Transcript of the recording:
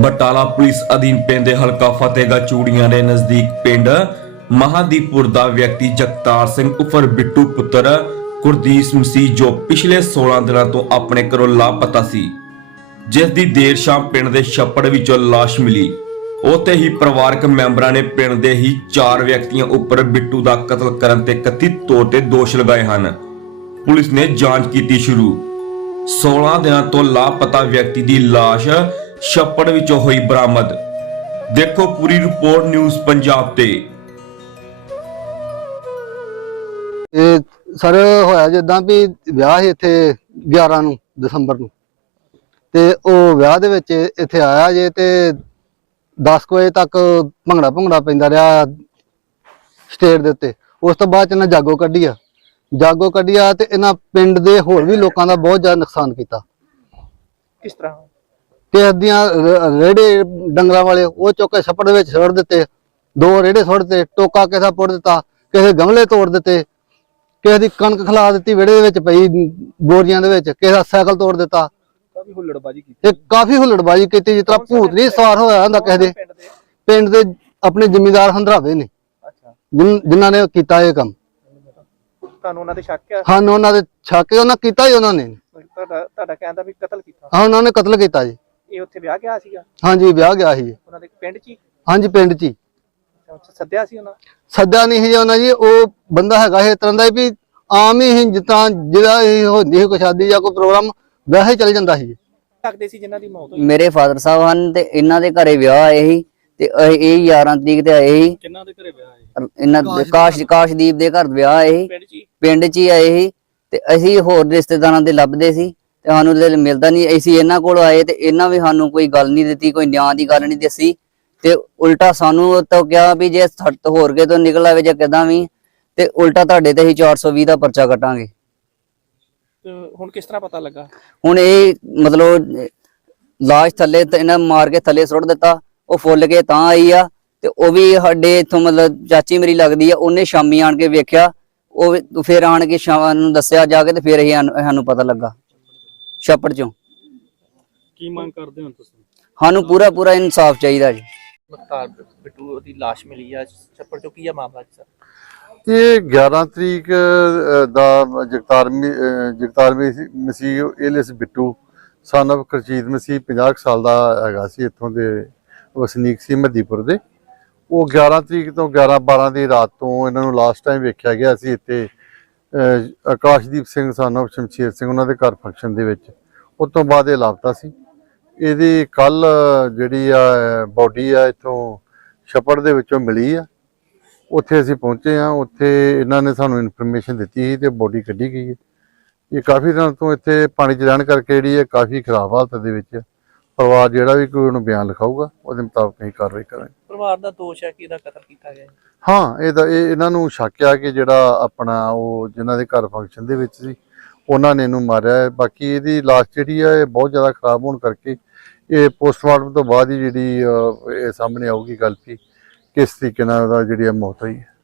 Batala police ਅਧੀਨ ਪੈਂਦੇ ਹਲਕਾ ਫਤਿਹਗੜ੍ਹ ਚੂੜੀਆਂ ਦੇ ਨਜ਼ਦੀਕ ਪਿੰਡ ਮਹਾਦੀਪੁਰ ਦਾ ਵਿਅਕਤੀ ਜਗਤਾਰ ਸਿੰਘ ਉਫਰ ਬਿੱਟੂ ਪੁੱਤਰ ਗੁਰਦੀਸ਼ ਮਸੀਹ ਜੋ ਪਿਛਲੇ 16 ਦਿਨਾਂ ਤੋਂ ਆਪਣੇ ਘਰੋਂ ਲਾਪਤਾ ਸੀ, ਜਿਸ ਦੀ ਦੇਰ ਸ਼ਾਮ ਪਿੰਡ ਦੇ ਛੱਪੜ ਵਿੱਚੋਂ ਲਾਸ਼ ਮਿਲੀ। ਉੱਥੇ ਹੀ ਪਰਿਵਾਰਕ ਮੈਂਬਰਾਂ ਨੇ ਪਿੰਡ ਦੇ ਹੀ ਚਾਰ ਵਿਅਕਤੀਆਂ ਉੱਪਰ ਬਿੱਟੂ ਦਾ ਕਤਲ ਕਰਨ ਤੇ ਕਥਿਤ ਤੌਰ ਤੇ ਦੋਸ਼ ਲਗਾਏ ਹਨ। ਪੁਲਿਸ ਨੇ ਜਾਂਚ ਕੀਤੀ ਸ਼ੁਰੂ। 16 ਦਿਨਾਂ ਤੋਂ ਲਾਪਤਾ ਵਿਅਕਤੀ ਦੀ ਲਾਸ਼ ਛੱਪੜ ਵਿੱਚੋਂ ਹੋਈ ਬਰਾਮਦ। ਦੇਖੋ ਪੂਰੀ ਰਿਪੋਰਟ ਨਿਊਜ਼ ਪੰਜਾਬ ਤੇ। ਇਹ ਸਰ ਹੋਇਆ ਜਿੱਦਾਂ ਵੀ ਵਿਆਹ ਸੀ ਇੱਥੇ 11 ਨੂੰ ਦਸੰਬਰ ਨੂੰ। ਤੇ ਉਹ ਵਿਆਹ ਦੇ ਵਿੱਚ ਇੱਥੇ ਆਇਆ ਜੇ ਤੇ 10 ਕੁ ਵਜੇ ਤੱਕ ਭੰਗੜਾ ਭੰਗੜਾ ਪੈਂਦਾ ਰਿਹਾ ਸਟੇਜ ਦੇ ਉੱਤੇ। ਉਸ ਤੋਂ ਬਾਅਦ ਚ ਇਹਨਾਂ ਜਾਗੋ ਕੱਢੀ ਆ ਜਾਗੋ ਕੱਢੀ ਆ ਤੇ ਇਹਨਾਂ ਪਿੰਡ ਦੇ ਹੋਰ ਵੀ ਲੋਕਾਂ ਦਾ ਬਹੁਤ ਜ਼ਿਆਦਾ ਨੁਕਸਾਨ ਕੀਤਾ। ਕਿਸ ਤਰ੍ਹਾਂ? ਤੇ ਅੱਧੀਆਂ ਰ- ਰੇੜੇ ਡੰਗਰਾਂ ਵਾਲੇ ਉਹ ਚੁੱਕ ਕੇ ਛੱਪੜ ਵਿੱਚ ਸੁੱਟ ਦਿੱਤੇ ਦੋ ਰੇੜੇ ਸੁੱਟ ਦਿੱਤੇ ਟੋਕਾ ਕਿਸੇ ਪੁੱਟ ਦਿੱਤਾ ਕਿਸੇ ਗਮਲੇ ਤੋੜ ਦਿੱਤੇ ਕਿਸੇ ਦੀ ਕਣਕ ਖਲਾ ਦਿੱਤੀ ਵਿਹੜੇ ਦੇ ਵਿੱਚ ਪਈ ਬੋਰੀਆਂ ਦੇ ਵਿੱਚ ਕਿਸੇ ਦਾ ਸਾਈਕਲ ਤੋੜ ਦਿੱਤਾ। ਕਾਫੀ ਹੁੱਲੜਬਾਜੀ ਕੀਤੀ। ਤੇ ਕਾਫੀ ਹੁੱਲੜਬਾਜੀ ਕੀਤੀ ਜਿਸ ਤਰ੍ਹਾਂ ਭੂਤ ਨਹੀਂ ਸਵਾਰ ਹੋਇਆ ਹੁੰਦਾ ਕਿਸੇ ਦੇ। ਪਿੰਡ ਦੇ? ਆਪਣੇ ਜ਼ਿਮੀਂਦਾਰ ਹੰਦਰਾਵੇ ਨੇ। ਜਿਨ੍ਹਾਂ ਨੇ ਕੀਤਾ ਇਹ ਕੰਮ। ਤੁਹਾਨੂੰ ਉਹਨਾਂ ਦੇ ਸ਼ੱਕ ਹੈ ਹਨ ਉਹਨਾਂ ਦੇ ਛਾਕੇ ਉਹਨਾਂ ਕੀਤਾ ਹੀ ਉਹਨਾਂ ਨੇ। ਤੁਹਾਡਾ ਤੁਹਾਡਾ ਕਹਿੰਦਾ ਵੀ ਕਤਲ ਕੀਤਾ। ਹਾਂ ਉਹਨਾਂ ਨੇ ਕਤਲ ਕੀਤਾ ਜੀ। ਇਹ ਉੱਥੇ ਵਿਆਹ ਗਿਆ ਸੀਗਾ? ਹਾਂਜੀ ਵਿਆਹ ਗਿਆ ਸੀ। ਉਹਨਾਂ ਦੇ ਪਿੰਡ 'ਚ ਹੀ? ਹਾਂਜੀ ਪਿੰਡ 'ਚ ਹੀ। ਅੱਛਾ, ਸੱਦਿਆ ਸੀ ਉਹਨਾਂ? ਸੱਦਾ ਨਹੀਂ ਸੀ ਉਹਨਾਂ ਜੀ ਉਹ ਬੰਦਾ ਹੈਗਾ ਇਸ ਤਰ੍ਹਾਂ ਦਾ ਵੀ ਆਮ ਹੀ ਜਿੱਦਾਂ ਜਿਹਦਾ ਇਹ ਹੁੰਦੀ ਸੀ ਕੋਈ ਸ਼ਾਦੀ ਜਾਂ ਕੋਈ ਪ੍ਰੋਗਰਾਮ ਵੈਸੇ ਹੀ ਚੱਲ ਜਾਂਦਾ ਸੀ। ਲੱਗਦੇ ਸੀ ਜਿਨ੍ਹਾਂ ਦੀ ਮੌਤ ਹੋਈ। ਮੇਰੇ ਫਾਦਰ ਸਾਹਿਬ ਹਨ ਤੇ ਇਹਨਾਂ ਦੇ ਘਰੇ ਵਿਆਹ ਆਏ ਸੀ ਤੇ ਇਹ ਇਹ 11 ਤਰੀਕ ਤੇ ਆਏ ਸੀ। ਕਿੰਨਾਂ ਦੇ ਘਰੇ ਵਿਆਹ ਹੈ ਇਹਨਾਂ ਦੇ ਕਾਸ਼ ਕਾਸ਼ਦੀਪ ਦੇ ਘਰ ਵਿਆਹ ਆਏ ਸੀ। ਪਿੰਡ 'ਚ ਹੀ? ਪਿੰਡ 'ਚ ਹੀ ਆਏ ਸੀ ਤੇ ਅਸੀਂ ਹੋਰ ਰਿਸ਼ਤੇਦਾਰਾਂ ਦੇ ਲੱਭਦੇ ਸੀ। ਤੇ ਸਾਨੂੰ ਤੇ ਮਿਲਦਾ ਨਹੀਂ ਅਸੀਂ ਇਹਨਾਂ ਕੋਲ ਆਏ ਤੇ ਇਹਨਾਂ ਵੀ ਸਾਨੂੰ ਕੋਈ ਗੱਲ ਨਹੀਂ ਦਿੱਤੀ ਕੋਈ ਨਿਆਂ ਦੀ ਗੱਲ ਨਹੀਂ ਦੱਸੀ। ਤੇ ਉਲਟਾ ਸਾਨੂੰ ਤਾਂ ਕਿਹਾ ਵੀ ਜੇ ਸੱਟ ਹੋਰ ਕੇ ਤੋਂ ਨਿਕਲ ਆਵੇ ਜਾਂ ਕਿਦਾਂ ਵੀ ਤੇ ਉਲਟਾ ਤੁਹਾਡੇ ਤੇ ਹੀ 420 ਦਾ ਪਰਚਾ ਕੱਟਾਂਗੇ। ਹੁਣ ਕਿਸ ਤਰ੍ਹਾਂ ਪਤਾ ਲੱਗਾ? ਹੁਣ ਇਹ ਮਤਲਬ ਲਾਸ਼ ਥੱਲੇ ਤੇ ਇਹਨਾਂ ਮਾਰ ਕੇ ਥੱਲੇ ਸੁੱਟ ਦਿੱਤਾ ਉਹ ਫੁੱਲ ਕੇ ਤਾਂ ਆਈ ਆ ਤੇ ਉਹ ਵੀ ਸਾਡੇ ਇੱਥੋਂ ਮਤਲਬ ਚਾਚੀ ਮੇਰੀ ਲੱਗਦੀ ਆ ਉਹਨੇ ਸ਼ਾਮੀ ਆਣ ਕੇ ਵੇਖਿਆ ਉਹ ਫਿਰ ਆਣ ਕੇ ਸ਼ਾਮ ਨੂੰ ਦੱਸਿਆ ਜਾ ਕੇ ਤੇ ਫਿਰ ਇਹ ਸਾਨੂੰ ਪਤਾ ਲੱਗਾ। ਛੱਪੜ ਚੋਂ। ਕੀ ਮੰਗ ਕਰਦੇ ਹੋ ਤੁਸੀਂ? ਸਾਨੂੰ ਪੂਰਾ ਪੂਰਾ ਇਨਸਾਫ ਚਾਹੀਦਾ ਜੀ। ਮੁਖਤਾਰ ਬਿੱਟੂ ਦੀ ਲਾਸ਼ ਮਿਲੀ ਆ ਛੱਪੜ ਚੋਂ ਕੀ ਆ ਮਾਮਲਾ ਜੀ ਸਰ? ਇਹ 11 ਤਰੀਕ ਦਾ ਜਗਤਾਰ ਮੀ- ਜਗਤਾਰ ਮੀ- ਮਸੀਹ Ellis Bittu son of Karjit ਮਸੀਹ 50 ਕੁ ਸਾਲ ਦਾ ਹੈਗਾ ਸੀ ਇੱਥੋਂ ਦੇ ਵਸਨੀਕ ਸੀ ਮਦੀਪੁਰ ਦੇ। ਉਹ 11 ਤਰੀਕ ਤੋਂ 11 12 ਦੀ ਰਾਤ ਤੋਂ ਇਹਨਾਂ ਨੂੰ ਲਾਸਟ ਟਾਈਮ ਵੇਖਿਆ ਗਿਆ ਸੀ ਇੱਥੇ। ਆਕਾਸ਼ਦੀਪ ਸਿੰਘ, son of ਸ਼ਮਸ਼ੀਰ ਸਿੰਘ, ਉਹਨਾਂ ਦੇ ਘਰ ਫੰਕਸ਼ਨ ਦੇ ਵਿੱਚ। ਉਸ ਤੋਂ ਬਾਅਦ ਇਹ ਲਾਪਤਾ ਸੀ। ਇਹਦੀ ਕੱਲ ਜਿਹੜੀ ਆ, ਬਾਡੀ ਆ, ਇੱਥੋਂ ਛਪੜ ਦੇ ਵਿੱਚੋਂ ਮਿਲੀ ਆ। ਉੱਥੇ ਅਸੀਂ ਪਹੁੰਚੇ ਆ ਉੱਥੇ ਇਹਨਾਂ ਨੇ ਸਾਨੂੰ ਇਨਫੋਰਮੇਸ਼ਨ ਦਿੱਤੀ ਸੀ ਤੇ ਬੋਡੀ ਕੱਢੀ ਗਈ ਹੈ। ਇਹ ਕਾਫੀ ਦਿਨ ਤੋਂ ਇੱਥੇ ਪਾਣੀ 'ਚ ਰਹਿਣ ਕਰਕੇ ਜਿਹੜੀ ਹੈ ਕਾਫੀ ਖਰਾਬ ਹਾਲਤ ਦੇ ਵਿੱਚ ਹੈ। ਪਰਿਵਾਰ ਜਿਹੜਾ ਵੀ ਕੋਈ ਉਹਨੂੰ ਬਿਆਨ ਲਿਖਾਊਗਾ ਉਹਦੇ ਮੁਤਾਬਕ ਅਸੀਂ ਕਾਰਵਾਈ ਕਰਾਂਗੇ। ਪਰਿਵਾਰ ਦਾ ਦੋਸ਼ ਹੈ ਕਿ ਇਹਦਾ ਕਤਲ ਕੀਤਾ ਗਿਆ ਹੈ? ਹਾਂ ਇਹ ਤਾਂ ਇਹ ਇਹਨਾਂ ਨੂੰ ਸ਼ੱਕ ਆ ਕਿ ਜਿਹੜਾ ਆਪਣਾ ਉਹ ਜਿਨ੍ਹਾਂ ਦੇ ਘਰ ਫੰਕਸ਼ਨ ਦੇ ਵਿੱਚ ਸੀ ਉਹਨਾਂ ਨੇ ਇਹਨੂੰ ਮਾਰਿਆ ਹੈ। ਬਾਕੀ ਇਹਦੀ ਲਾਸ਼ ਜਿਹੜੀ ਹੈ ਇਹ ਬਹੁਤ ਜ਼ਿਆਦਾ ਖਰਾਬ ਹੋਣ ਕਰਕੇ ਇਹ ਪੋਸਟਮਾਰਟਮ ਤੋਂ ਬਾਅਦ ਹੀ ਜਿਹੜੀ ਅਹ, ਇਹ ਸਾਹਮਣੇ ਆਊਗੀ ਗੱਲ ਵੀ ਕਿਸ ਤਰੀਕੇ ਨਾਲ ਉਹਦਾ ਜਿਹੜੀ ਹੈ ਮੌਤ ਹੋਈ ਹੈ।